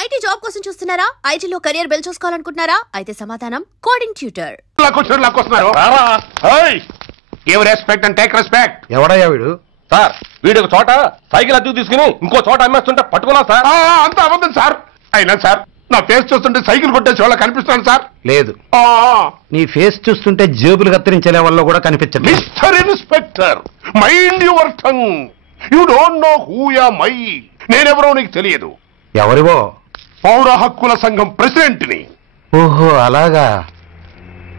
IT job కోసం చూస్తున్నారా? ఐటీలో కెరియర్ బిల్డ్ చూసుకోవాలనుకుంటున్నారా? అయితే సమాధానం coding tutor. Respect and take respect. ఎవడయ్యా వీడు? సార్ వీడు ఒక చోట సైకిల్ అద్దెకు తీసుకుని ఇంకో చోట అమ్మేస్తుంటే పట్టుకున్నా సార్. అంత అబద్ధం సార్. అయినా సార్ నా ఫేస్ చూస్తుంటే సైకిల్ కొట్టేసి వాళ్ళ కనిపిస్తాను సార్. లేదు, నీ ఫేస్ చూస్తుంటే జేబులు కత్తిరించే లెవెల్లో కూడా కనిపించదు. Mister inspector, mind your tongue. You don't know who am I. నేనెవరో నీకు తెలియదు. ఎవరివో? పౌర హక్కుల సంఘం ప్రెసిడెంట్ ని. ఓహో అలాగా.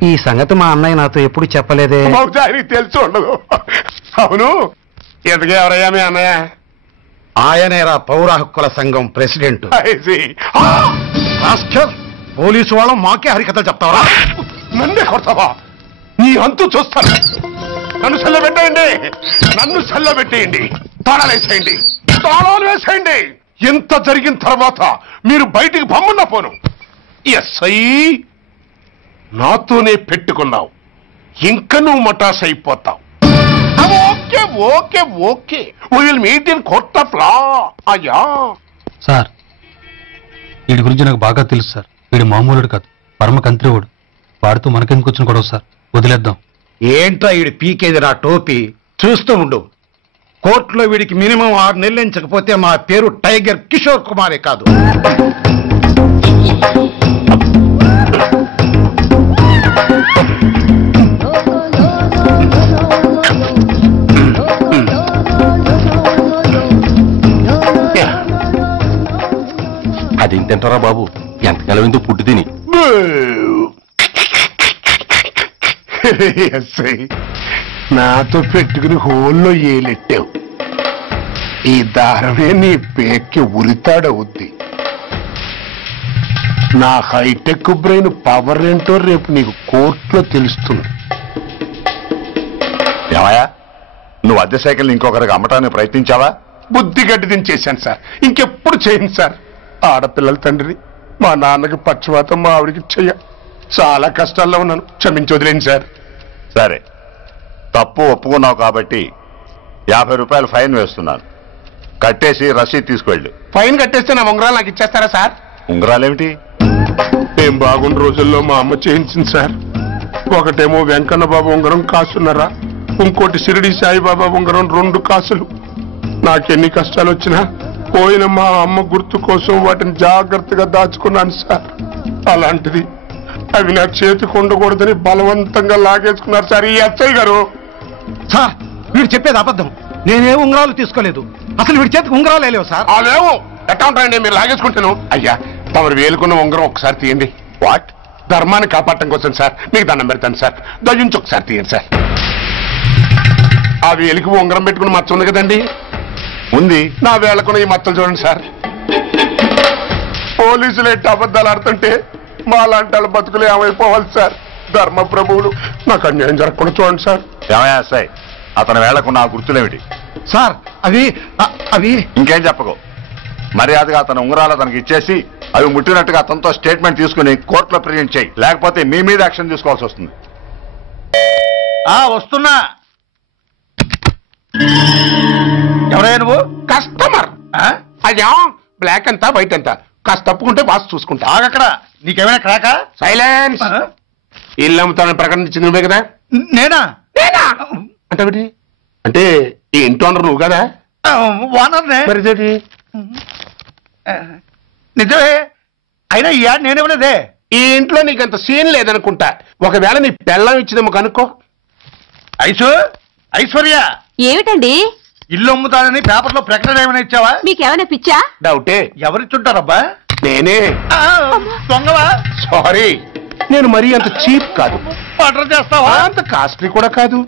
ఈ సంగతి మా అన్నయ్య నాతో ఎప్పుడు చెప్పలేదే. బహుశా ఆయనకి తెలిసి ఉండదు. అవును, ఎదుగు ఎవరయ్యా మీ అన్నయ్య? ఆయనేరా పౌర హక్కుల సంఘం ప్రెసిడెంట్. పోలీసు వాళ్ళం మాకే హరికథలు చెప్తావరా? నన్నే కొడతావా? నీ అంతు చూస్తాను. నన్ను సెల్లబెట్టేయండి, నన్ను సెల్లబెట్టేయండి. తాళాలు వేసేయండి, తాళాలు వేసేయండి. ఎంత జరిగిన తర్వాత మీరు బయటికి పంపన్న పోను. ఎస్ఐ నాతోనే పెట్టుకున్నావు, ఇంకా నువ్వు మటాస్ అయిపోతావు. Okay okay okay, will meet in court of law. అయ్యా సార్, వీడి గురించి నాకు బాగా తెలుసు సార్. వీడు మామూలుడు కాదు, పరమ కంత్రివుడు. వాడితో మనకెందుకు వచ్చిన గొడవ సార్? వదిలేద్దాం. ఏంట్రా వీడి పీకేది నా టోపీ? చూస్తూ ఉండు. కోర్టులో వీడికి మినిమం 6 నెలలు ఎంచకపోతే మా పేరు టైగర్ కిషోర్ కుమారే కాదు. అదేంటంటారా బాబు, ఎంతకాలం ఎందుకు పుట్టి తిని. నాతో పెట్టుకుని హోల్లో ఏలెట్టావు. ఈ దారమే నీ పేక్కి ఉరితాడవుద్ది. నా హైటెక్ బ్రెయిన్ పవర్ ఏంటో రేపు నీకు కోర్టులో తెలుస్తుంది. ఏమయ్యా, నువ్వు అద్దె సైకిల్ ఇంకొకరికి అమ్మటానికి ప్రయత్నించావా? బుద్ధి గడ్డి దించేశాను సార్, ఇంకెప్పుడు చేయను సార్. ఆడపిల్లల తండ్రి, మా నాన్నకి పక్షవాతం, మా ఆవిడికి చెయ్య. చాలా కష్టాల్లో ఉన్నాను, క్షమించి వదిలేండి సార్. సరే, తప్పు ఒప్పుకున్నావు కాబట్టి 50 రూపాయలు ఫైన్ వేస్తున్నాను. కట్టేసి రసీదు తీసుకువెళ్ళు. ఫైన్ కట్టేస్తే నా ఉంగరాలు నాకు ఇచ్చేస్తారా సార్? ఉంగరాలేమిటి? మేము బాగున్న రోజుల్లో మా అమ్మ చేయించింది సార్. ఒకటేమో వెంకన్న బాబు ఉంగరం కాసున్నరా, ఇంకోటి షిరిడి సాయిబాబా ఉంగరం 2 కాసులు. నాకెన్ని కష్టాలు వచ్చినా పోయిన మా అమ్మ గుర్తు కోసం వాటిని జాగ్రత్తగా దాచుకున్నాను సార్. అలాంటిది అవి నా చేతికి ఉండకూడదని బలవంతంగా లాగేసుకున్నారు సార్ ఈ ఎస్ఐ గారు. సార్, వీడు చెప్పేది అబద్ధం. నేనే ఉంగరాలు తీసుకోలేదు. అసలు వీడి చేతికి ఉంగరాలు లేవు సార్. లేవు. ఎట్టా ఉంటాయండి మీరు లాగేసుకుంటాను? అయ్యా, తమరు వేలుకున్న ఉంగరం ఒకసారి తీయండి. వాట్? ధర్మాన్ని కాపాడటం కోసం సార్, మీకు దండం పెడతాను సార్. దయ్యుంచి ఒకసారి తీయండి సార్. ఆ వేలికి ఉంగరం పెట్టుకుని మచ్చ ఉంది కదండి, ఉంది. నా వేళకున్న ఈ మచ్చలు చూడండి సార్. పోలీసులు ఎట్టి అబద్ధాలు ఆడుతుంటే మా లాంటి వాళ్ళ బతుకులు ఏమైపోవాలి సార్? ధర్మ ప్రభువులు, నాకు అన్యాయం జరగకుండా చూడండి సార్. ఏమయ్యా సాయి, అతని వేళకున్న ఆ గుర్తులేమిటి? సార్, అవి ఇంకేం చెప్పకు. మర్యాదగా అతని ఉంగరాలు అతనికి ఇచ్చేసి అవి ముట్టినట్టుగా అతనితో స్టేట్మెంట్ తీసుకుని కోర్టులో ప్రెజెంట్ చేయి. లేకపోతే మీ మీద యాక్షన్ తీసుకోవాల్సి వస్తుంది. వస్తున్నా. ఎవరయ్యా నువ్వు? కస్టమర్. అయ్యా, బ్లాక్ అంతా వైట్ అంతా కాస్త తప్పుకుంటే బాస్ చూసుకుంటా. ఆగక్కడ. నీకేమైనా క్రాకా? సైలెన్స్. ఇల్లు అమ్ముతానని ప్రకటించింది నువ్వే కదా? నేనా? అంటే అంటే ఈ ఇంటి ఓనర్ నువ్వు కదా? ఓనర్నే. మరి నిజమే. అయినా ఈ యాడ్ నేనేమలేదే. ఈ ఇంట్లో నీకు అంత సీన్ లేదనుకుంటా. ఒకవేళ నీ పెళ్ళం ఇచ్చిందేమో కనుక్కో. ఐశ్వర్య, ఏమిటండి? ఇల్లు అమ్ముతానని పేపర్లో ప్రకటన ఏమైనా ఇచ్చావా? మీకేమైనా పిచ్చా? డౌటే. ఎవరిచ్చుంటారబ్బా? నేనే. దొంగవా? సారీ, నేను మరీ అంత చీప్ కాదు. ఆర్డర్ చేస్తావా? అంత కాస్ట్లీ కూడా కాదు.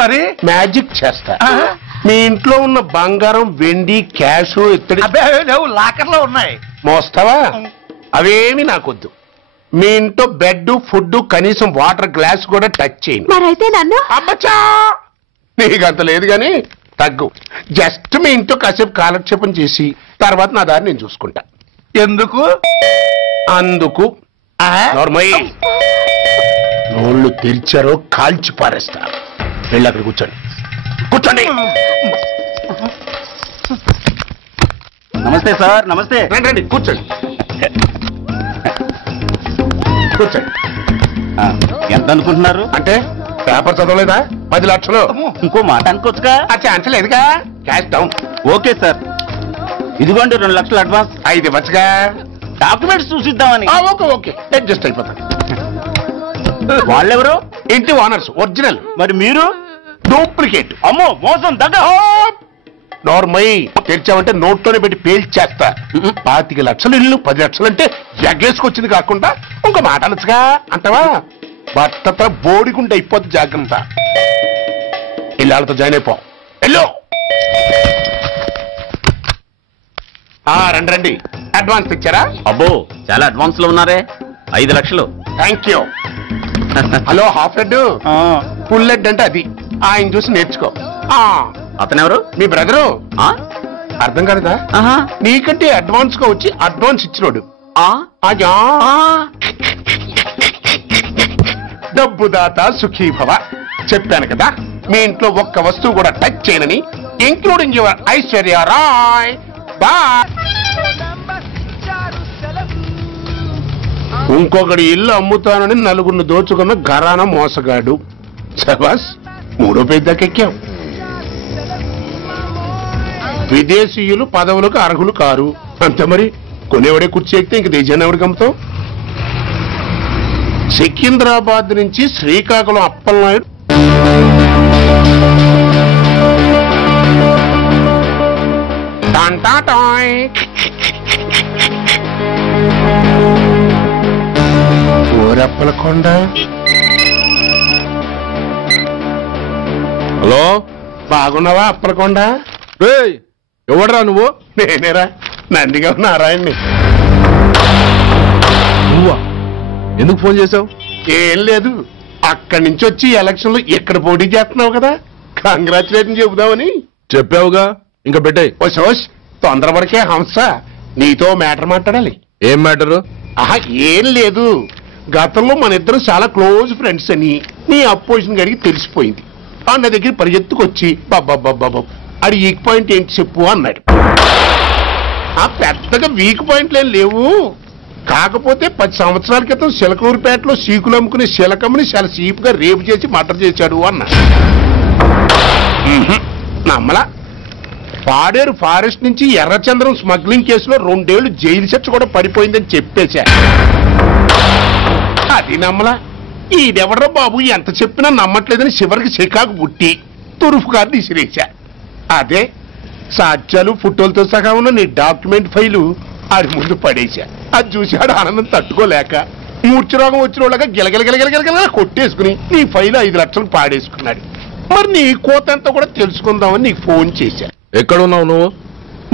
మరి మ్యాజిక్ చేస్తా. మీ ఇంట్లో ఉన్న బంగారం, వెండి, క్యాష్, ఇత్తడి లేవు, లాకర్లో ఉన్నాయి. మోస్తావా? అవేమి నాకొద్దు. మీ ఇంట్లో బెడ్, ఫుడ్, కనీసం వాటర్ గ్లాస్ కూడా టచ్ చేయను. మరైతే నన్ను? అబ్బచ్చా, నీకంత లేదు గాని తగ్గు. జస్ట్ మీ ఇంట్లో కాసేపు కాలక్షేపం చేసి తర్వాత నా దారి నేను చూసుకుంటా. ఎందుకు? అందుకు. నోళ్ళు తెరిచారో కాల్చి పారేస్తా. వెళ్ళి అక్కడ కూర్చోండి. కూర్చోండి. నమస్తే సార్. నమస్తే. రండి కూర్చోండి. కూర్చోండి. ఎంత అనుకుంటున్నారు? అంటే పేపర్ చదవలేదా? 10 లక్షలు. ఇంకో మాట అనుకోవచ్చుగా. ఆ ఛాన్స్ లేదుగా. Cash down. ఓకే సార్, ఇదిగోండి 2 లక్షలు అడ్వాన్స్. 5 ఇవ్వచ్చుగా. డాక్యుమెంట్స్ చూసిద్దామని. ఓకే ఓకే, అడ్జస్ట్ అయిపోతాను. వాళ్ళెవరు? ఇంటి ఓనర్స్, ఒరిజినల్. మరి మీరు? డూప్లికేట్. అమ్మో మోసం దగ్గర. నోర్మై తెరిచామంటే నోట్లోనే పెట్టి పేల్చేస్తా. 25 లక్షలు ఇల్లు 10 లక్షలు అంటే జగ్గేసుకొచ్చింది కాకుండా ఇంకో మాట అనొచ్చుగా అంటావా? బట్టతో బోడిగుంటే అయిపోద్ది. జాగ్రత్త. ఇళ్ళతో జాయిన్ అయిపో. వెళ్ళు. రండి. అడ్వాన్స్ ఇచ్చారా? అబ్బో చాలా అడ్వాన్స్ లో ఉన్నారే. 5 లక్షలు. Thank you. Hello, half head full head అంటే అది. ఆయన చూసి నేర్చుకో. అతనెవరు? మీ బ్రదరు. అర్థం కాలేదా? నీకంటే అడ్వాన్స్ గా వచ్చి అడ్వాన్స్ ఇచ్చినోడు. డబ్బు దాత సుఖీభవ. చెప్పాను కదా, మీ ఇంట్లో ఒక్క వస్తువు కూడా టచ్ చేయనని, including your Aishwarya Rai. Bye. ఇంకొకటి ఇల్లు అమ్ముతానని 4 దోచుకున్న ఘరానా మోసగాడు. శబాస్, 3వ పేజీ దాకా ఎక్కాం. విదేశీయులు పదవులకు అర్హులు కారు. అంతే మరి. కొనేవాడే కుర్చీ ఎక్కితే ఇంక దేశాన్ని ఎవరికి అమ్ముతాం? సికింద్రాబాద్ నుంచి శ్రీకాకుళం అప్పలనాయుడు ఓరప్పలకొండ. హలో, బాగున్నావా అప్పలకొండ? ఎవడరా నువ్వు? నేనేరా, నందిగా నారాయణ్ణి. నువ్వా? ఎందుకు ఫోన్ చేసావు? ఏం లేదు, అక్కడి నుంచి వచ్చి ఎలక్షన్ లో ఇక్కడ పోటీ చేస్తున్నావు కదా, కంగ్రాచులేషన్ చెబుదామని. చెప్పావుగా, ఇంకా పెట్టాయి. ఓ సోష్, తొందరపడికే హంస, నీతో మ్యాటర్ మాట్లాడాలి. ఏం మ్యాటరు? ఏం లేదు, గతంలో మన ఇద్దరు చాలా క్లోజ్ ఫ్రెండ్స్ అని నీ అపోజిషన్ గడికి తెలిసిపోయింది. అన్న దగ్గర పరిగెత్తుకొచ్చి బాబా అది వీక్ పాయింట్ ఏంటి చెప్పు అన్నాడు. పెద్దగా వీక్ పాయింట్లు ఏం లేవు, కాకపోతే 10 సంవత్సరాల క్రితం శిలకూరుపేటలో సీకులు అమ్ముకునే శిలకమ్మని చాలా సీపుగా రేపు చేసి మర్డర్ చేశాడు అన్నా. నమ్మలా. పాడేరు ఫారెస్ట్ నుంచి ఎర్రచంద్రం స్మగ్లింగ్ కేసులో 2 ఏళ్లు జైలు శిక్ష కూడా పడిపోయిందని చెప్పేశా. అది నమ్మలా. ఈడెవడ్రా బాబు ఎంత చెప్పినా నమ్మట్లేదని చివరికి చికాకు పుట్టి తురుపు కార్డు ఇసిరేశా. అదే సాక్ష్యాలు ఫోటోలతో సహా ఉన్న నీ డాక్యుమెంట్ ఫైలు ఆడి ముందు పడేశా. అది చూశాడు ఆనందం తట్టుకోలేక మూర్ఛరోగం వచ్చిన వాళ్ళగా గిలగిలగిలగిలగిలగిల కొట్టేసుకుని నీ ఫైల్ 5 లక్షలు పాడేసుకున్నాడు. మరి నీ కోతంతా కూడా తెలుసుకుందామని నీకు ఫోన్ చేశా. ఎక్కడున్నావు నువ్వు?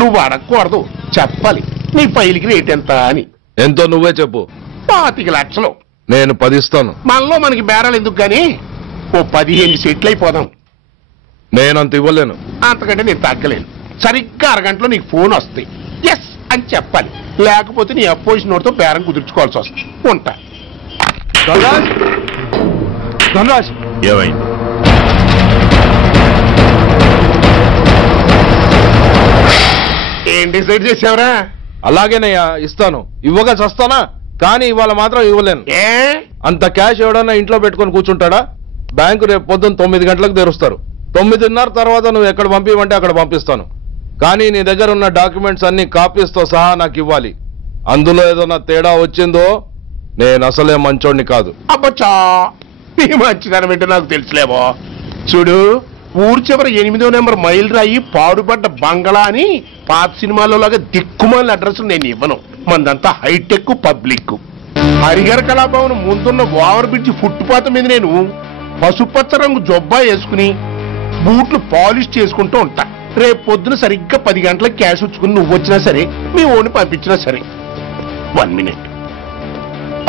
నువ్వు అడగకూడదు, చెప్పాలి. నీ ఫైల్కి రేట్ ఎంత అని. ఎంతో నువ్వే చెప్పు. 25 లక్షలు. నేను 10 ఇస్తాను. మనలో మనకి బేరాలు ఎందుకు గాని, ఓ 15 సెట్లు అయిపోదాం. నేనంత ఇవ్వలేను. అంతకంటే నేను తగ్గలేను. సరిగ్గా అరగంటలో నీకు ఫోన్ వస్తాయి. ఎస్ అని చెప్పాలి, లేకపోతే నీ అపోజిషన్ నోటితో బేరం కుదుర్చుకోవాల్సి వస్తుంది. ఉంటా. ధనరాజ్, ఏమైంది? ఏం డిసైడ్ చేసావురా? అలాగేనయ్యా, ఇస్తాను. ఇవ్వగా చస్తానా, కానీ ఇవాళ మాత్రం ఇవ్వలేను. ఏ అంత క్యాష్ ఎవడన్నా ఇంట్లో పెట్టుకొని కూర్చుంటాడా? బ్యాంకు రేపు పొద్దున్న 9 గంటలకు తెరుస్తారు. 9:30 తర్వాత నువ్వు ఎక్కడ పంపిమంటే అక్కడ పంపిస్తాను. కానీ నీ దగ్గర ఉన్న డాక్యుమెంట్స్ అన్ని కాపీస్తో సహా నాకు ఇవ్వాలి. అందులో ఏదైనా తేడా వచ్చిందో నేను అసలే మంచోడిని కాదు. అబ్బచ్చా, నీ మంచిదనం ఏంటో నాకు తెలుసులేవో. చూడు, ఊరు చివరి 8వ నెంబర్ మైల్ రాయి పాడుపడ్డ బంగళా అని పాత సినిమాలో లాగా దిక్కుమాలిన అడ్రస్ నేను ఇవ్వను. మందంతా హైటెక్ పబ్లిక్. హరిహర కళాభవన్ ముందున్న ఓవర్ బ్రిడ్జ్ ఫుట్పాత్ మీద నేను పసుపచ్చ రంగు జొబ్బా వేసుకుని బూట్లు పాలిష్ చేసుకుంటూ ఉంటా. రేపు పొద్దున సరిగ్గా 10 గంటలకు క్యాష్ వచ్చుకుని నువ్వు వచ్చినా సరే, మీ ఓని పంపించినా సరే. 1 మినిట్.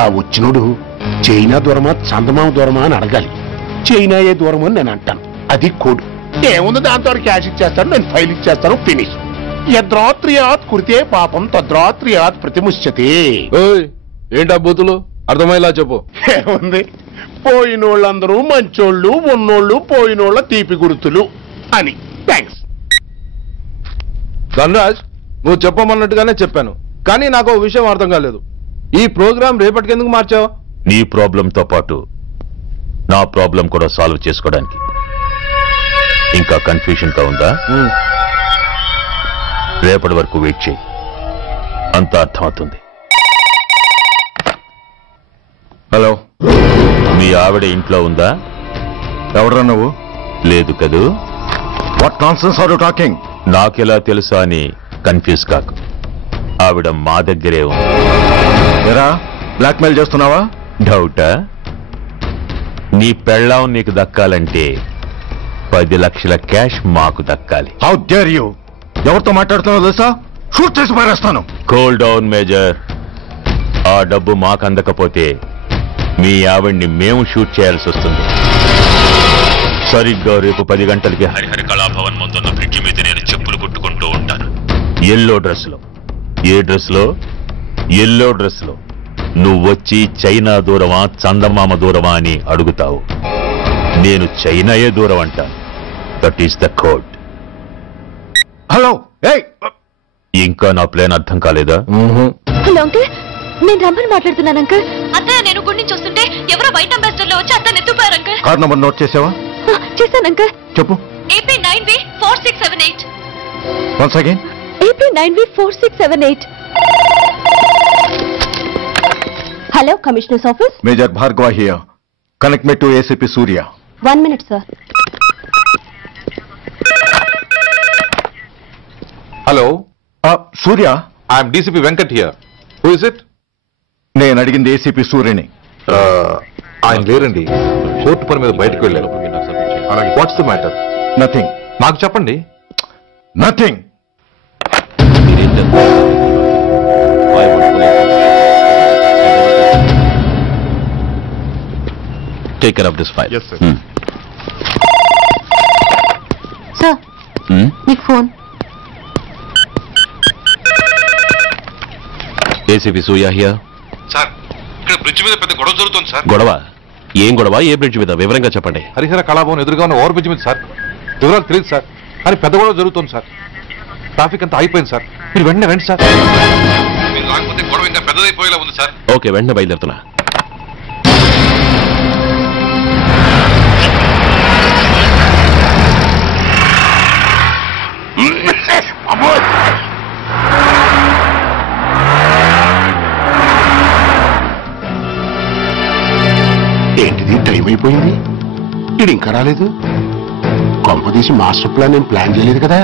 ఆ వచ్చినోడు చైనా దూరమా చందమామ దూరమా అని అడగాలి. చైనా ఏ దూరం అని నేను అంటాను. అది కోడ్. ఏముంది, దాంతో క్యాష్ ఇచ్చేస్తాను, నేను ఫైల్ ఇచ్చేస్తాను, ఫినిష్. యద్రాత్రియాత్ కురితే పాపం తద్రాత్రియాత్ ప్రతిముష్యతే. ఏంటా బూతులు? అర్థమయ్యేలా చెప్పు. ఏముంది, పోయినోళ్ళందరూ మంచోళ్ళు, ఉన్నోళ్ళు పోయినోళ్ళ తీపి గుర్తులు అని. థ్యాంక్స్. ధనరాజ్, నువ్వు చెప్పమన్నట్టుగానే చెప్పాను, కానీ నాకు ఓ విషయం అర్థం కాలేదు. ఈ ప్రోగ్రాం రేపటికి ఎందుకు మార్చావు? నీ ప్రాబ్లంతో పాటు నా ప్రాబ్లం కూడా సాల్వ్ చేసుకోవడానికి. ఇంకా కన్ఫ్యూజన్ గా ఉందా? రేపటి వరకు వెయిట్ చేయి, అంతా అర్థమవుతుంది. హలో, మీ ఆవిడ ఇంట్లో ఉందా? ఎవడ్రా నువ్వు? లేదు కదూ. What nonsense are you talking? నాకెలా తెలుసా అని కన్ఫ్యూజ్ కాకు. ఆవిడ మా దగ్గరే ఉంది. ఎరా, బ్లాక్మెయిల్ చేస్తున్నావా? డౌటా? నీ పెళ్ళాం నీకు దక్కాలంటే 10 లక్షల క్యాష్ మాకు దక్కాలి. How dare you? ఎవరితో మాట్లాడుతున్నావో తెలుసా? షూట్ చేసి పారేస్తాను. Cool down major. ఆ డబ్బు మాకు అందకపోతే మీ ఆవిడ్ని మేము షూట్ చేయాల్సి వస్తుంది. సరిగ్గా రేపు 10 గంటలకి హరిహర కళాభవన్ ముందున్న బ్రిడ్జి మీద నేను చెప్పులు కుట్టుకుంటూ ఉంటాను. ఎల్లో డ్రెస్లో. ఏ డ్రెస్లో? ఎల్లో డ్రెస్లో. నువ్వొచ్చి చైనా దూరమా చందమామ దూరమా అని అడుగుతావు. నేను చైనాయే దూరం అంటాను. That is the code. Hello, ఇంకా నా ప్లాన్ అర్థం కాలేదా? హలో అంకుల్, నేను రమ్మని మాట్లాడుతున్నాను అంకుల్. అత్తయ్య నేను గుడి నుంచి వస్తుంటే ఎవరో వైట్ అంబాసిడర్ లో వచ్చి అత్తని ఎత్తుపోయారు అంకుల్. కార్ నంబర్ నోట్ చేసావా? చేశాను అంకుల్. చెప్పు. AP9V4678. Once again. AP9V4678. Hello, commissioners office. Major Bhargava here. Connect me to ACP Surya. 1 minute sir. Hello, Surya. I'm DCP Venkat here. Who is it? నేను అడిగింది ACP సూర్యని. ఆయన లేరండి, కోర్టు పని మీద బయటకు వెళ్ళారు. What's the matter? నథింగ్. నాకు చెప్పండి. Nothing. Take care of this file. Sir, మీకు phone. ACP Surya here. Sir, ఇక్కడ బ్రిడ్జ్ మీద పెద్ద గొడవ జరుగుతుంది సార్. గొడవ? ఏం గొడవ? ఏ బ్రిడ్జ్ మీద? వివరంగా చెప్పండి. హరిహర కళాభవన్ ఎదురుగా ఉన్న ఓవర్ బ్రిడ్జ్ మీద సార్. వివరాలు తెలియదు సార్, కానీ పెద్ద గొడవ జరుగుతుంది సార్. ట్రాఫిక్ అంతా అయిపోయింది సార్. మీరు వెంటనే రండి సార్. మీరు రాకపోతే గొడవ ఇంకా పెద్దదైపోయేలా ఉంది సార్. ఓకే, వెంటనే బయలుదేరుతున్నా. ఏంటిది, టైం అయిపోయింది, ఇది ఇంకా రాలేదు. కొంపదీసి మాస్టర్ ప్లాన్ నేను ప్లాన్ చేయలేదు కదా.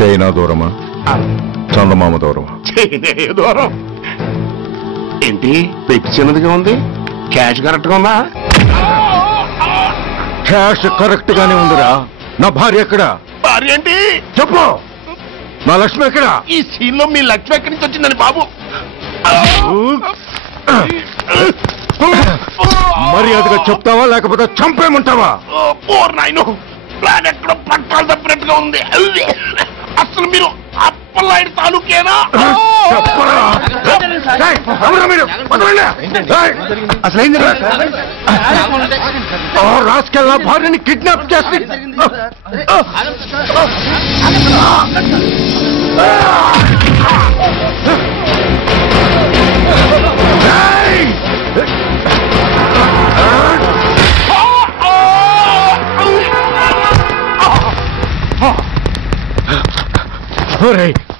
చైనా దూరమా చందమామ దూరమా? దూరం ఏంటి, పెట్టి చిన్నదిగా ఉంది, క్యాష్ కరెక్ట్ గా ఉందా? క్యాష్ కరెక్ట్ గానే ఉందిరా. నా భార్య ఎక్కడ? భార్య ఏంటి చెప్పు. నా లక్ష్మి ఎక్కడ? ఈ సీన్ లో మీ లక్ష్మి ఎక్కడి నుంచి వచ్చిందని బాబు? మర్యాదగా చెప్తావా లేకపోతే చంపేమంటావా? నాయన, ప్లాన్ ఎక్కడో పట్టాలు తప్పినట్టుగా ఉంది. అసలు మీరు అప్పలాంటి తాలూకేనా? రాసుకెళ్ళ భార్యని కిడ్నాప్ చేసి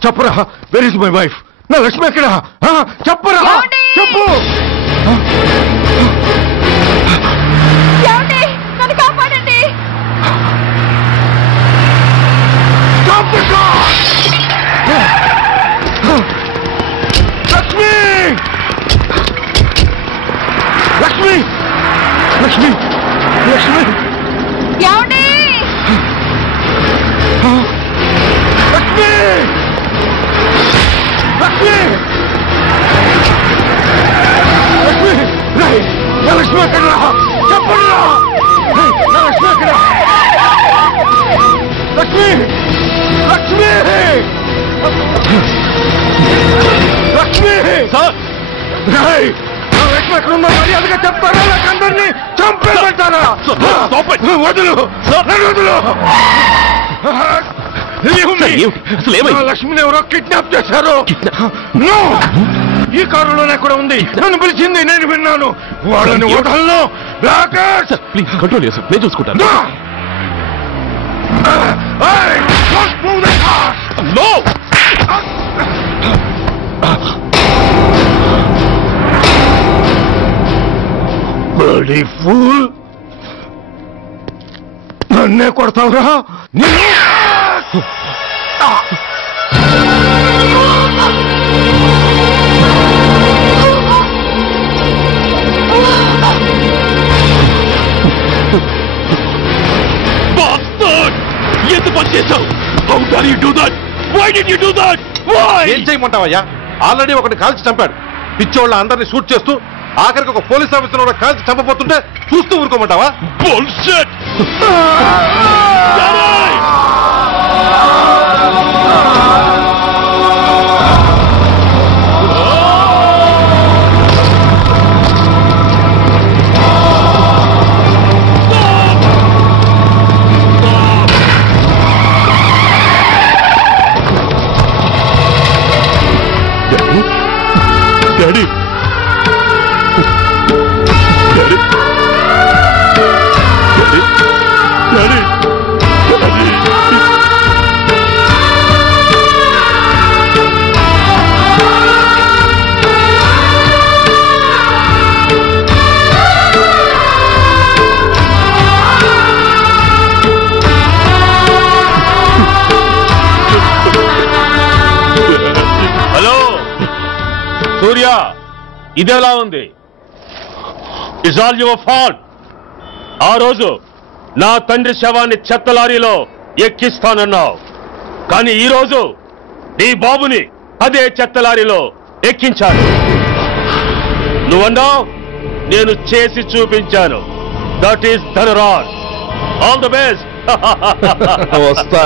చెప్పరా, వెర్ ఇస్ మై వైఫ్? నా లక్ష్మి ఎక్కడ? చెప్పరా, చెప్పు. నన్ను కాపాడండి. లక్ష్మి, లక్ష్మి, లక్ష్మి, లక్ష్మి, ఏమండి? లక్ష్మి, లక్ష్మి, లక్ష్మి. లక్ష్మి లక్ష్మి లక్ష్మి ఎక్కడున్నా మర్యాదగా చెప్తారా నాకందరినీ చంపేమంటారా? వదులు వదులు. లక్ష్మిని ఎవరో కిడ్నాప్ చేశారు. ఈ కారులోనే కూడా ఉంది. నన్ను పిలిచింది, నేను విన్నాను. వాళ్ళని హోటల్లో ప్లీజ్ కంట్రోల్ చేస్తాను, నేను చూసుకుంటాను. Bloody fool! నన్నే కొడతావురా? ఎందుకు పని చేశావు? How dare you do that? Why did you do that? Why? ఏం చేయమంటావయ్యా? ఆల్రెడీ ఒకటి కాల్చి చంపాడు. పిచ్చోళ్ళ అందరినీ షూట్ చేస్తూ ఆఖరికి ఒక పోలీస్ ఆఫీసర్ కూడా కాల్చి చంపబోతుంటే చూస్తూ ఊరుకోమంటావా? Bullshit! Daddy! హలో సూర్య, ఇదెలా ఉంది? It's all your fault. ఆ రోజు నా తండ్రి శవాన్ని చెత్త లారీలో ఎక్కిస్తానన్నావు, కానీ ఈ రోజు నీ బాబుని అదే చెత్త లారీలో ఎక్కించాను. నువ్వన్నావు, నేను చేసి చూపించాను. That is Dhanraj. All the best. వస్తా.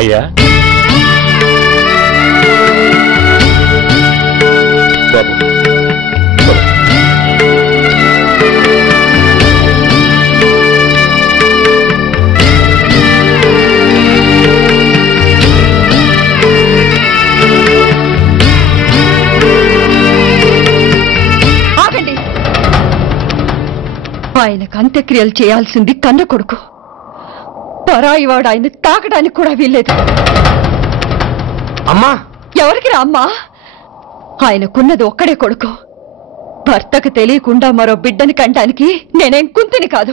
అయ్యా, బాబు ఆగండి. ఆయనకు అంత్యక్రియలు చేయాల్సింది కన్న కొడుకు. పరాయివాడు ఆయన తాకడానికి కూడా వీల్లేదు. అమ్మా, ఎవరికి రా అమ్మా? ఆయనకున్నది ఒక్కడే కొడుకు. భర్తకు తెలియకుండా మరో బిడ్డని కంటానికి నేనేం కుంతిని కాదు.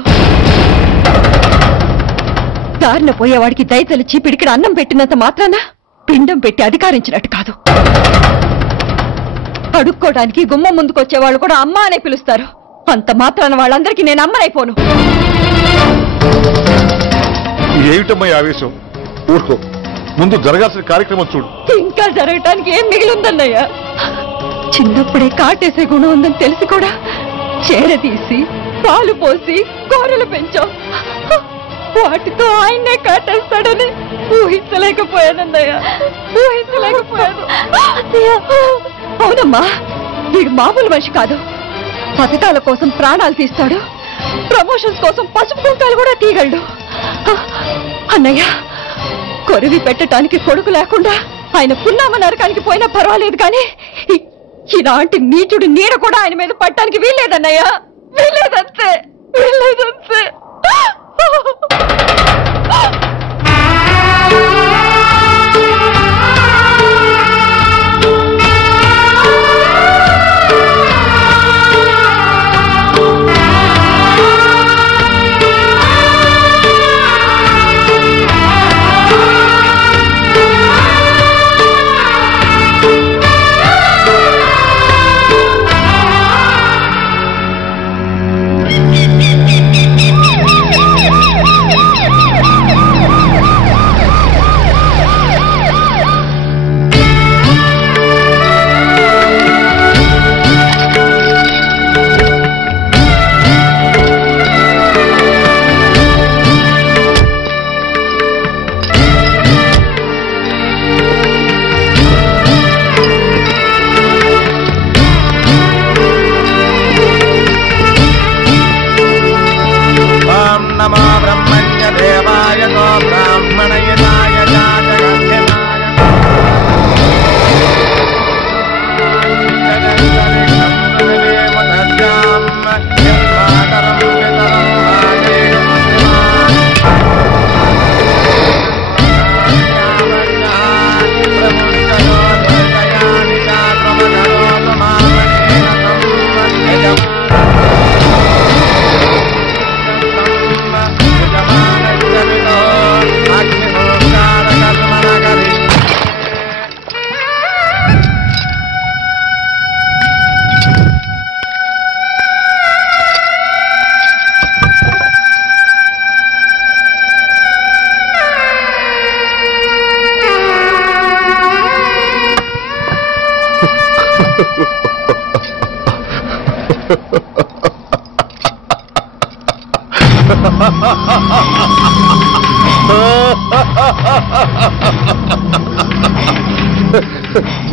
దారిన పోయేవాడికి దయతలిచి పిడికిడ అన్నం పెట్టినంత మాత్రాన పిండం పెట్టి అధికారించినట్టు కాదు. అడుక్కోవడానికి గుమ్మం ముందుకొచ్చేవాళ్ళు కూడా అమ్మ అనే పిలుస్తారు. అంత మాత్రాన వాళ్ళందరికీ నేను అమ్మనైపోను. ఏమిటమ్మా ఆవేశం? ఊరుకో, ముందు జరగాల్సిన కార్యక్రమం చూడు. ఇంకా జరగటానికి ఏం మిగిలిందన్నయ్య? చిన్నప్పుడే కాటేసే గుణం ఉందని తెలిసి కూడా చేరదీసి పాలు పోసి కూరలు పెంచాం. వాటితో ఆయన్నే కాటేస్తాడని ఊహించలేకపోయానన్నయ్య, ఊహించలేకపోయాను. అవునమ్మా, వీడు మామూలు మనిషి కాదు. పథకాల కోసం ప్రాణాలు తీస్తాడు, ప్రమోషన్స్ కోసం పసుపు కుంకాలు కూడా తీయగలడు. అన్నయ్య, కొరివి పెట్టడానికి కొడుకు లేకుండా ఆయన పున్నామ నరకానికి పోయినా పర్వాలేదు, కానీ ఇలాంటి నీచుడు నీడ కూడా ఆయన మీద పట్టడానికి వీల్లేదన్నయ్య, వీల్లేదంతే, వీల్లేదంతే.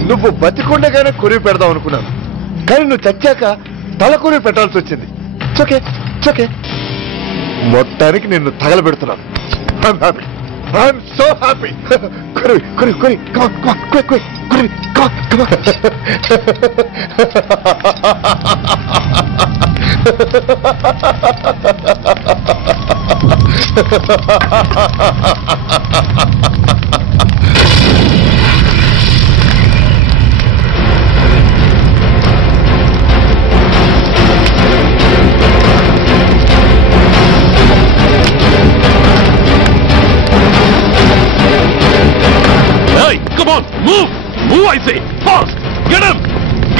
నువ్వు బతికుండగానే కొరివి పెడదాం అనుకున్నాను, కానీ నువ్వు చచ్చాక తల కొరివి పెట్టాల్సి వచ్చింది. చకే చకే మొత్తానికి నిన్ను తగలబెడుతున్నాను. I'm happy, I'm so happy. కొరివి కొరివి కొరి కొరివి Come on, move! Move, I say! Fast! Get him!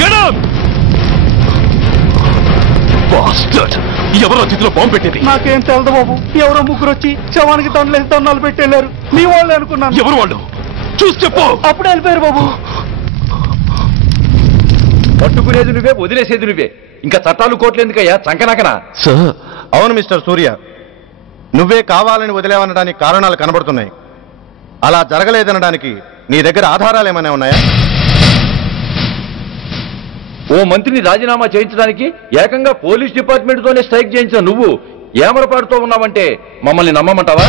Get him! Bastard! ఎవరో చేతిలో బాంబు పెట్టేది? నాకేం తెలదు బాబు. ఎవరో ముగ్గురు వచ్చి శవానికి దండలేసి దండాలు పెట్టేళ్ళారు. మీ వాళ్ళే అనుకున్నాను. ఎవరు వాళ్ళు? చూసి చెప్పు. అప్పుడే వెళ్ళిపోయారు బాబు. పట్టుకునేది నువ్వే, వదిలేసేది నువ్వే. ఇంకా చట్టాలు కోట్లు ఎందుకయ్యా చంకనాకనా? సార్, అవును మిస్టర్ సూర్య, నువ్వే కావాలని వదిలేవనడానికి కారణాలు కనబడుతున్నాయి. అలా జరగలేదనడానికి నీ దగ్గర ఆధారాలు ఏమైనా ఉన్నాయా? ఓ మంత్రిని రాజీనామా చేయించడానికి ఏకంగా పోలీస్ డిపార్ట్మెంట్ తోనే స్ట్రైక్ చేయించిన నువ్వు ఏమరపాటుతో ఉన్నావంటే మమ్మల్ని నమ్మమంటావా?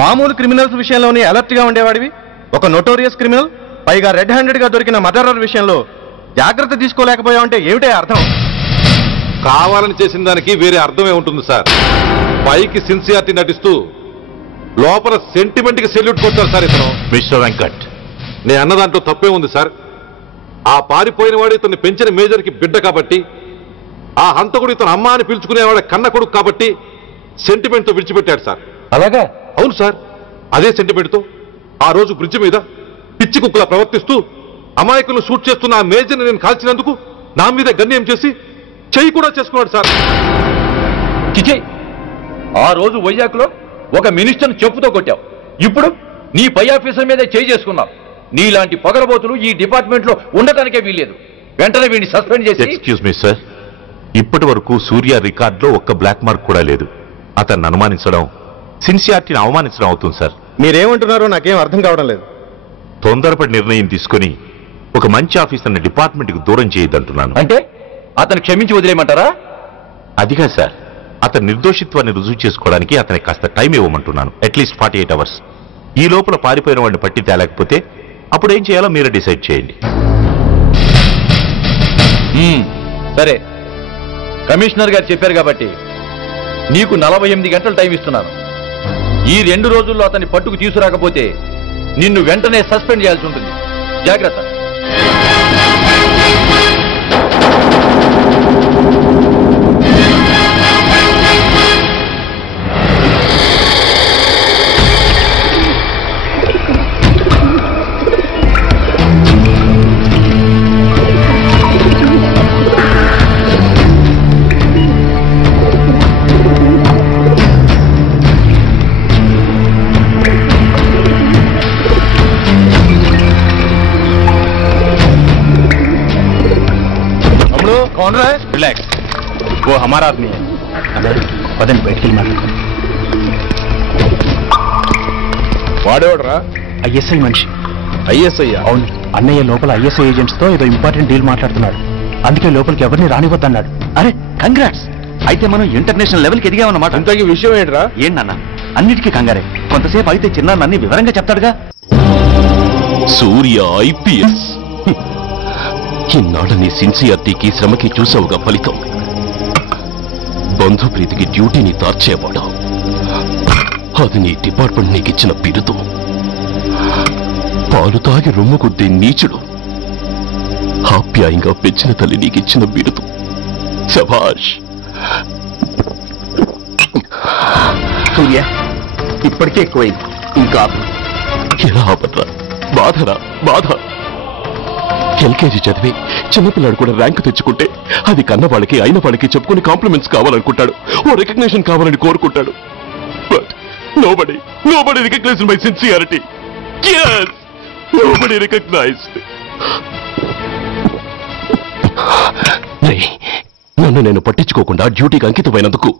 మామూలు క్రిమినల్స్ విషయంలోనే అలర్ట్ గా ఉండేవాడివి, ఒక నోటోరియస్ క్రిమినల్, పైగా రెడ్ హ్యాండెడ్ గా దొరికిన మర్డరర్ విషయంలో జాగ్రత్త తీసుకోలేకపోయావంటే ఏమిటే అర్థం? కావాలని చేసిన దానికి వేరే అర్థమే ఉంటుంది సార్. పైకి సిన్సియారిటీ నటిస్తూ లోపల సెంటిమెంట్ కి సెల్యూట్ కొట్టారు సార్ ఇతను. మిస్టర్ వెంకట్, నేను అన్న దాంట్లో తప్పే ఉంది సార్. ఆ పారిపోయిన వాడు ఇతన్ని పెంచిన మేజర్ కి బిడ్డ కాబట్టి, ఆ హంతకుడు ఇతను అమ్మ అని పిలుచుకునేవాడు కన్న కొడుకు కాబట్టి సెంటిమెంట్ తో విడిచిపెట్టాడు సార్. అలాగా? అవును సార్. అదే సెంటిమెంట్ తో ఆ రోజు బ్రిడ్జ్ మీద పిచ్చి కుక్కలా ప్రవర్తిస్తూ అమాయకులను షూట్ చేస్తున్న ఆ మేజర్ని నేను కాల్చినందుకు నా మీద గన్యం చేసి చెయ్యి కూడా చేసుకున్నాడు సార్. చిచే, ఆ రోజు వైజాగ్లో ఒక మినిస్టర్ని చెప్పుతో కొట్టావు, ఇప్పుడు నీ పై ఆఫీసర్ మీదే చేయి చేసుకున్నావు. నీలాంటి పొగరబోతులు ఈ డిపార్ట్మెంట్ లో ఉండటానికే వీల్లేదు. వెంటనే వీడిని సస్పెండ్ చేసి. ఎక్స్క్యూజ్ మీ సార్, ఇప్పటి వరకు సూర్య రికార్డులో ఒక్క బ్లాక్ మార్క్ కూడా లేదు. అతన్ని అనుమానించడం సిన్సియారిటీని అవమానించడం అవుతుంది సార్. మీరేమంటున్నారో నాకేం అర్థం కావడం లేదు. తొందరపడి నిర్ణయం తీసుకుని ఒక మంచి ఆఫీసర్ని డిపార్ట్మెంట్ కు దూరం చేయొద్దంటున్నాను. అంటే అతను క్షమించి వదిలేయమంటారా? అదిగా సార్, అతని నిర్దోషిత్వాన్ని రుజువు చేసుకోవడానికి అతనికి కాస్త టైం ఇవ్వమంటున్నాను. At least 48 hours. ఈ లోపల పారిపోయిన వాడిని పట్టి తేలేకపోతే అప్పుడు ఏం చేయాలో మీరే డిసైడ్ చేయండి. సరే, కమిషనర్ గారు చెప్పారు కాబట్టి నీకు 48 గంటలు టైం ఇస్తున్నాను. ఈ 2 రోజుల్లో అతన్ని పట్టుకు తీసుకురాకపోతే నిన్ను వెంటనే సస్పెండ్ చేయాల్సి ఉంటుంది. జాగ్రత్త. कौन रहा है? रिलैक्स, वो हमारा आदमी है. पदन बैठ के मार. వాడేవాడరా? ఐఎస్ఐ మనిషి. ఐఎస్ఐ? అవును, అన్నయ్య లోపల ఐఎస్ఐ ఏజెంట్స్ తో ఏదో ఇంపార్టెంట్ డీల్ మాట్లాడుతున్నాడు. అందుకే లోపలికి ఎవరిని రానివద్దన్నాడు. అరే కంగ్రాట్స్, అయితే మనం ఇంటర్నేషనల్ లెవెల్కి ఎదిగామన్నమాట. ఇంతకీ విషయం ఏంట్రా? ఏంటన్నా అన్నిటికీ కంగారే. కొంతసేపు అయితే చిన్న అన్ని వివరంగా చెప్తాడుగా. సూర్య IPS ఇన్నాళ్ళ నీ సిన్సియారిటీకి శ్రమకి చూసావుగా ఫలితం. బంధుప్రీతికి డ్యూటీని తార్చేవాడు. అది నీ డిపార్ట్మెంట్ నీకిచ్చిన బిరుదు. పాలు తాగి రొమ్ము కొద్ది నీచుడు ఆప్యాయంగా పెంచిన తల్లి నీకిచ్చిన బిరుదు. శభాష్. సూర్య, ఇప్పటికే ఎక్కువైంది, ఇంకా ఎలా ఆపట్రా? బాధరా బాధ. ఎల్కేజీ చదివి చిన్నపిల్లాడు కూడా ర్యాంకు తెచ్చుకుంటే అది కన్న వాళ్ళకి అయిన వాళ్ళకి చెప్పుకుని కాంప్లిమెంట్స్ కావాలనుకుంటాడు, ఓ రికగ్నిషన్ కావాలని కోరుకుంటాడు. But nobody recognised my sincerity. Yes, nobody recognized. నన్ను నేను పట్టించుకోకుండా డ్యూటీకి అంకితమైనందుకు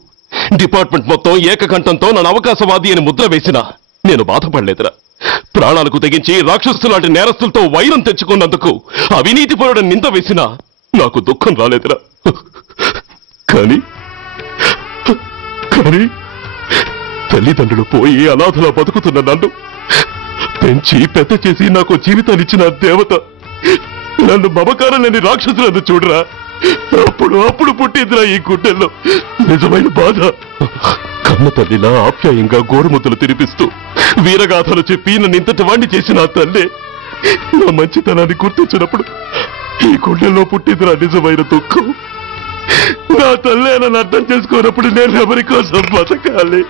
డిపార్ట్మెంట్ మొత్తం ఏకకంఠంతో నన్ను అవకాశవాది అని ముద్ర వేసినా నేను బాధపడలేదురా. ప్రాణాలకు తెగించి రాక్షసులాంటి నేరస్తులతో వైరం తెచ్చుకున్నందుకు అవినీతి పరుడని నింద వేసినా నాకు దుఃఖం రాలేదురా. కానీ తల్లిదండ్రులు పోయి అనాథలా బతుకుతున్న నన్ను పెంచి పెద్ద చేసి నాకు జీవితాన్నిచ్చిన దేవత నన్ను మమకారం లేని రాక్షసులను చూడరా. అప్పుడు పుట్టిందిరా ఈ గుడ్డెల్లో నిజమైన బాధ. కన్న తల్లిలా ఆప్యాయంగా గోరుముద్దలు తినిపిస్తూ వీరగాథలు చెప్పి నన్ను ఇంతటి వాణ్ణి చేసిన ఆ తల్లే నా మంచితనాన్ని గుర్తించినప్పుడు ఈ గుడ్డెల్లో పుట్టిందిరా నిజమైన దుఃఖం. నా తల్లే నన్ను అర్థం చేసుకోనప్పుడు నేను ఎవరి కోసం బతకాలి?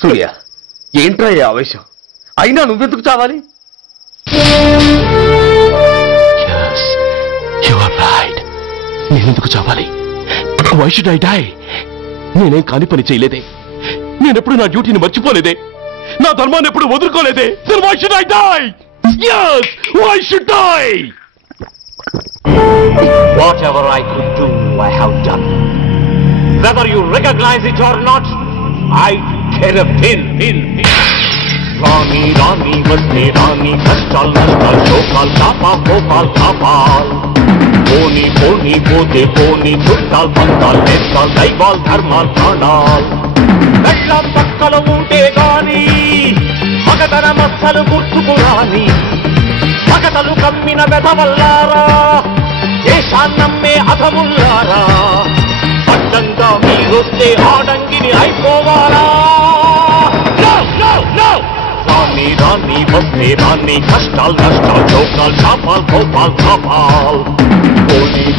సూర్య, ఏంట్రా ఈ ఆవేశం? అయినా నువ్వెందుకు చావాలి? నేనెందుకు చావాలి? Why should I die? నేనేం కాని పని చేయలేదే, నేనెప్పుడు నా డ్యూటీని మర్చిపోలేదే, నా ధర్మాన్ని ఎప్పుడు వదులుకోలేదే. Then why should I die? Yes, why should I? Whatever I could do, I have done. Whether you recognize it or not, I care a pin. రాణి వస్తే రాణి, కష్టాలు నష్టాలు శోకాలు కాపాల్ పోనీ పోతే పోనీ, చుట్టాలు పంతాలు నేస్తాలు దైవాలు ధర్మాలు ప్రాణాలు. మెట్ల పక్కలు ఉంటే గాని మగతన మస్తలు గుర్తుకు రాని, మగతలు కమ్మిన వెధవల్లారా, దేశాన్నమ్మే అధముల్లారా, అడ్డంగా మీరొస్తే ఆడంగిని అయిపోవాలా? రాణి వస్తే రాణి, కష్టాలు నష్టాలు శోకాలు కాపాల్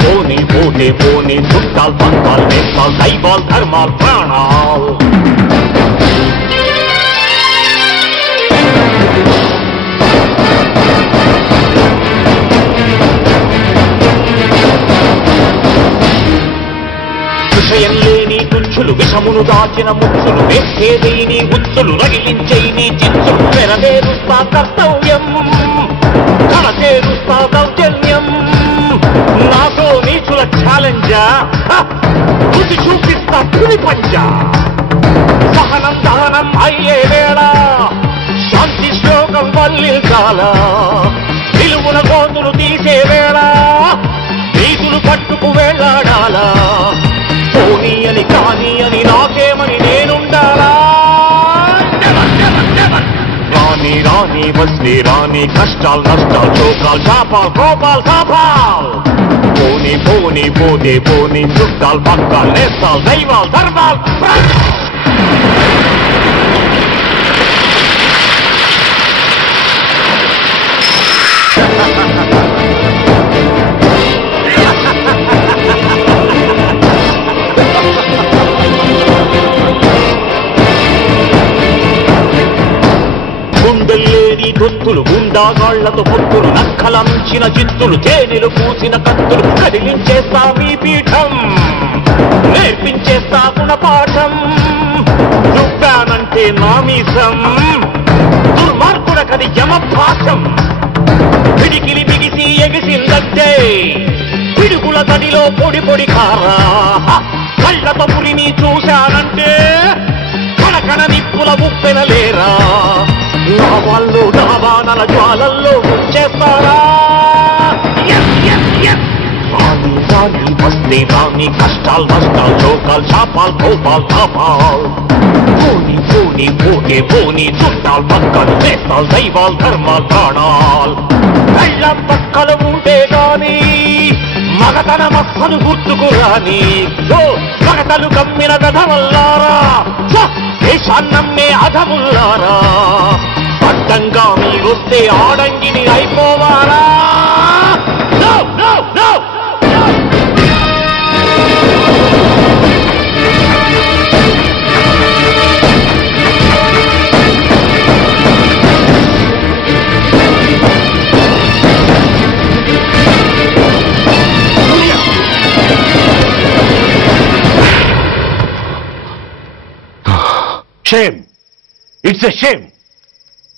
పోనీ పోతే పోనీ, చుట్టాలు పంతాలు నేస్తాలు దైవాలు ధర్మాలు ప్రాణాలు. విషయం లేని తుచ్చులు, విషమును దాచిన ముచ్చులు, వేసేదేని ఉచ్చులు, రగిలించేని చిచ్చులు, నెరవేరుస్తా కర్తవ్యం, కనచేరుస్తా దౌర్జన్యం. నాతో నీచుల ఛాలెంజా, రుచి చూపిస్తా పులి పంజా. సహనం దహనం అయ్యే వేళ, శాంతి శ్లోకం వల్లించాల, నిలువున గోతులు తీసే వేళ, నీతులు పట్టుకు వేళ్లాడాలా. పోనీ అని కానీ అని నాకేమని నేనుండాలా? రాణి వస్తే రాణి, కష్టాలు నష్టాలు శోకాలు కాపాల్ పోనీ పోతే పోనీ, చుట్టాలు పక్కాలు నేస్తాలు దైవాలు ధర్మాలు. గుండెల్లేని దొత్తులు, గుండాగాళ్లతో పొత్తులు, నక్కలంచిన చిత్తులు, తేనెలు పూసిన కత్తులు, కదిలించేస్తా మీ పీఠం, నేర్పించేస్తా గుణపాఠం. దుబ్బానంటే నామీసం, దుర్మార్గుడకది యమపాఠం. పిడికిలి బిగిసి ఎగిసిందంటే పిడుగుల గడిలో పొడి కారా, కళ్ళతో పులిని చూశానంటే కనకన నిప్పుల ఉప్పెనలేరా. నా వాళ్ళు దావానల జ్వాలల్లో ఉంచేస్తారా? రాని వస్తే రాని కష్టాలు నష్టాలు లోకాలు శాపాలు కోపాలు తాపాలు పోని పోని పోతే పోని చుట్టాలు పక్కలు చేస్తాలు దైవాలు ధర్మాలు ప్రాణాలు కళ్ళ పక్కలు ఉంటే గాని మగతన మక్కలు గుర్తుకు రాని మగతలు కమ్మిన దధవల్లారా దేశాన్నమ్మే అధముల్లారా అడ్డంగా మీరొస్తే ఆడంగిని అయిపోవాలా No, no, no! Shame, it's a shame.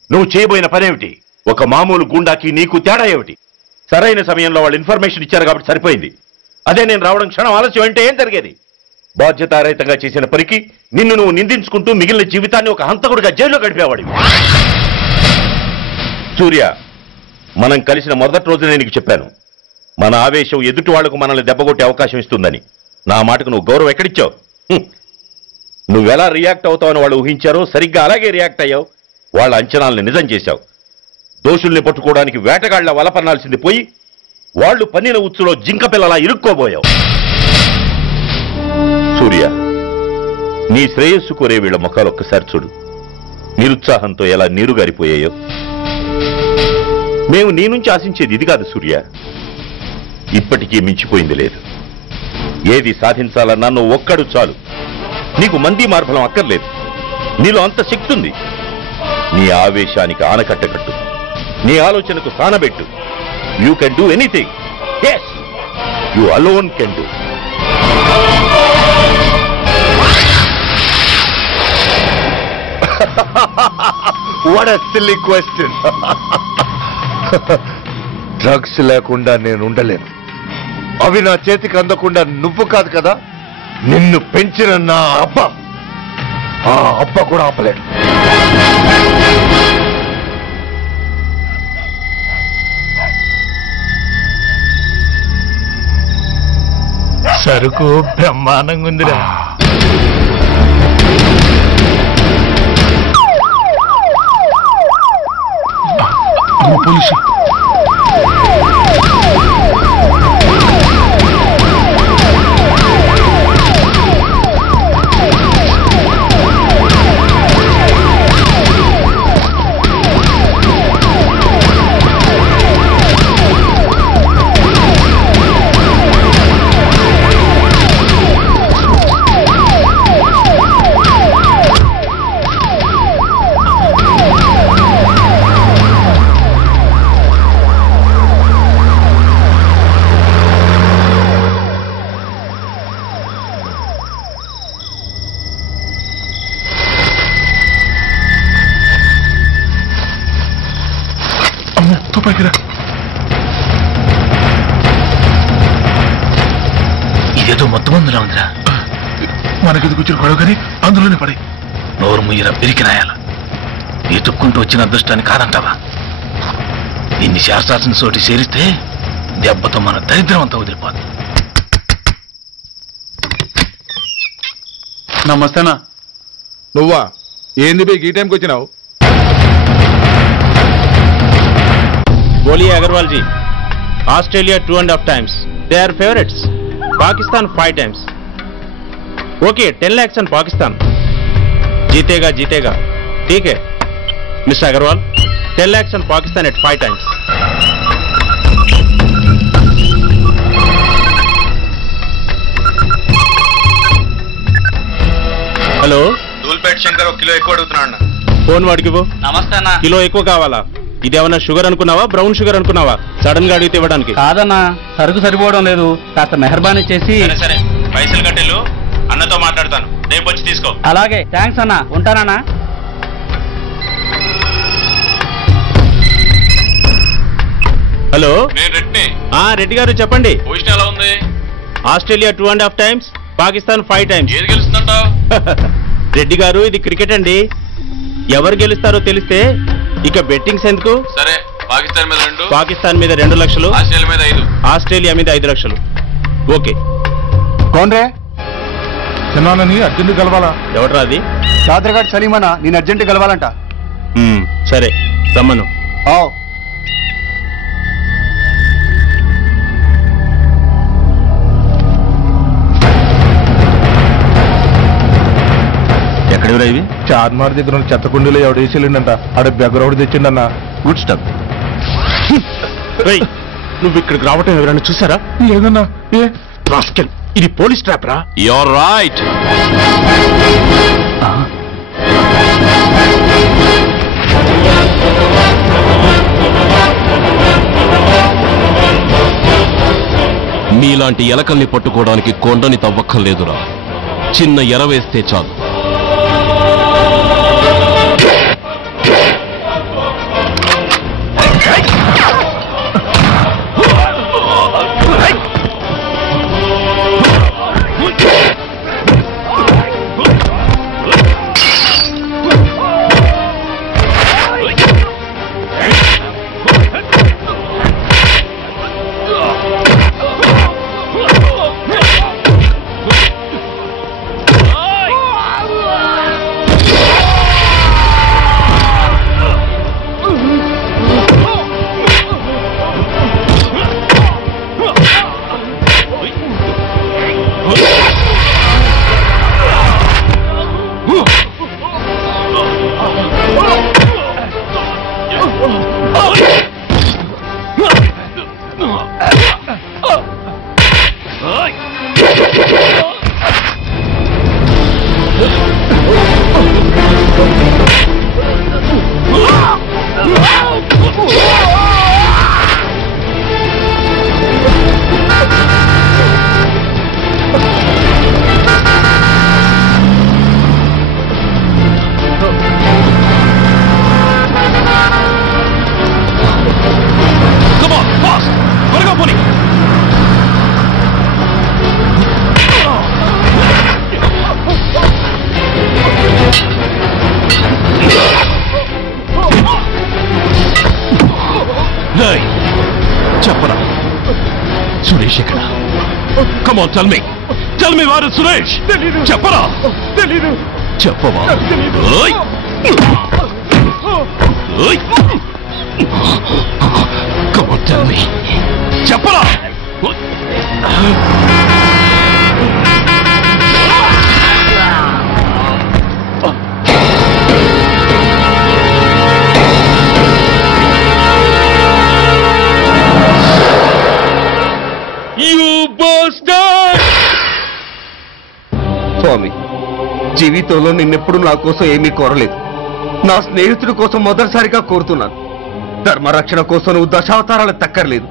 నువ్వు చేయబోయిన పనేమిటి? ఒక మామూలు గుండాకి నీకు తేడా ఏమిటి? సరైన సమయంలో వాళ్ళు ఇన్ఫర్మేషన్ ఇచ్చారు కాబట్టి సరిపోయింది. అదే నేను రావడం క్షణం ఆలస్యం అంటే ఏం జరిగేది? బాధ్యతారహితంగా చేసిన పనికి నిన్ను నువ్వు నిందించుకుంటూ మిగిలిన జీవితాన్ని ఒక హంతకుడిగా జైల్లో గడిపేవాడివి. సూర్య, మనం కలిసిన మొదటి రోజునే నీకు చెప్పాను, మన ఆవేశం ఎదుటి వాళ్లకు మనల్ని దెబ్బగొట్టే అవకాశం ఇస్తుందని. నా మాటకు నువ్వు గౌరవం ఎక్కడిచ్చావు? నువ్వెలా రియాక్ట్ అవుతావని వాళ్ళు ఊహించారో సరిగ్గా అలాగే రియాక్ట్ అయ్యావు. వాళ్ళ అంచనాల్ని నిజం చేశావు. దోషుల్ని పట్టుకోవడానికి వేటగాళ్ల వలపన్నాల్సింది పోయి వాళ్ళు పన్నిన ఉచ్చులో జింక పిల్లలా ఇరుక్కోబోయావు. సూర్య, నీ శ్రేయస్సు కోరే వీళ్ళ ముఖాలు ఒక్కసారి చూడు. నిరుత్సాహంతో ఎలా నీరుగారిపోయాయో. మేము నీ నుంచి ఆశించేది ఇది కాదు సూర్య. ఇప్పటికీ మించిపోయింది లేదు. ఏది సాధించాలన్నా నువ్వు ఒక్కడు చాలు. నీకు మంది మార్బలం అక్కర్లేదు. నీలో అంత శక్తి ఉంది. నీ ఆవేశానికి ఆనకట్ట కట్టు, నీ ఆలోచనకు సానబెట్టు. You can do anything. Yes, you alone can do. What a silly question. Drugs లేకుండా నేను ఉండలేను. అవి నా చేతికి అందకుండా నువ్వు కాదు కదా, నిన్ను పెంచిన నా అబ్బ, ఆ అబ్బ కూడా ఆపలేడు. సరుకు బ్రహ్మాండంగా ఉందిరా. పోలీసు ఇదేదో మొత్తం అందులో ఉందిరా. మనకి కూర్చుని గొడవ కానీ అందులోనే పడి నోరు ముయ్యరా పిరికినాయాల. ఎత్తుక్కుంటూ వచ్చిన అదృష్టాన్ని కాదంటావా? దీన్ని శాస్త్రాసిన చోటి చేరిస్తే దెబ్బతో మన దరిద్రం అంతా వదిలిపోదు. నమస్తేనా. నువ్వా? ఏంది బే ఈ టైంకి వచ్చినావు? बोलिए Agrawal ji. Australia 2.5 times. They are favorites. Pakistan 5 times. Okay, 10 lakhs on Pakistan. जीतेगा जीतेगा. ठीक है mister Agarwal. 10 lakhs on Pakistan at 5 times. Hello, Dhoolpet Shankar ఒక కిలో ఎక్కువ అడుగుతున్నా అన్న. ఫోన్ వాడికి పో. నమస్తే అన్న. కిలో ఎక్కువ కావాలా? ఇదేమన్నా షుగర్ అనుకున్నావా, బ్రౌన్ షుగర్ అనుకున్నావా? సడన్ గా అడిగితే ఇవ్వడానికి కాదన్నా, సరుకు సరిపోవడం లేదు. కాస్త మెహర్బానీ చేసి. సరే, పైసలు కట్టెలు అన్నతో మాట్లాడతాను. రేపు వచ్చి తీసుకో. అలాగే, థ్యాంక్స్ అన్నా. ఉంటానన్నా. హలో, రెడ్డి. రెడ్డి గారు చెప్పండి. పొజిషన్ ఎలా ఉంది? Australia 2.5 times, Pakistan 5 times. ఏది గెలుస్తుందంటావు? రెడ్డి గారు, ఇది క్రికెట్ అండి. ఎవరు గెలుస్తారో తెలిస్తే ఇక బెట్టింగ్స్ ఎందుకు? సరే, పాకిస్తాన్ మీద 2, పాకిస్తాన్ మీద 2 లక్షలు, ఆస్ట్రేలియా మీద 5, ఆస్ట్రేలియా మీద 5 లక్షలు. ఓకే. కోన్రే చిన్నానని అర్జెంట్ కలవాలా? ఎవడ్రా అది? చాదరగాడు సలీమనా నేను అర్జెంట్ కలవాలంట. సరే రమ్మను. ఎక్కడెవరా ఇవి? చార్మార్ దగ్గర ఉన్న చెత్త కుండీలో ఎవడు వేసేళ్ళంట. ఆడ బెగ్గరౌడ్ తెచ్చిండన్నా. Good stuff. నువ్వు ఇక్కడికి రావటం ఎవరైనా చూసారా? లేదన్నా. ఏ రాస్కెల్, ఇది పోలీస్ ట్రాప్ రా. You're right. మీలాంటి ఎలకల్ని పట్టుకోవడానికి కొండని తవ్వక్కర్లేదురా, చిన్న ఎర వేస్తే చాలు. చెప్పరా సురేష్ ఎక్కడ? Come on, tell me. Tell me where is Suresh? చెప్పరా? తెలీదు. చెప్పవా? ఓయ్. ఓయ్. Come on, tell me. చెప్పరా? స్వామి, జీవితంలో నిన్నెప్పుడు నా కోసం ఏమీ కోరలేదు. నా స్నేహితుడి కోసం మొదటిసారిగా కోరుతున్నాను. ధర్మరక్షణ కోసం నువ్వు దశావతారాలు తక్కర్లేదు.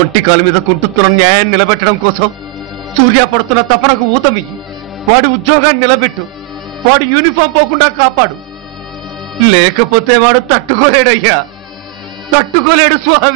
ఒంటి కాలు మీద కుంటుతున్న న్యాయాన్ని నిలబెట్టడం కోసం సూర్య పడుతున్న తపనకు ఊతమియ్యి. వాడి ఉద్యోగాన్ని నిలబెట్టు. వాడి యూనిఫామ్ పోకుండా కాపాడు. లేకపోతే వాడు తట్టుకోలేడయ్యా, తట్టుకోలేడు స్వామి.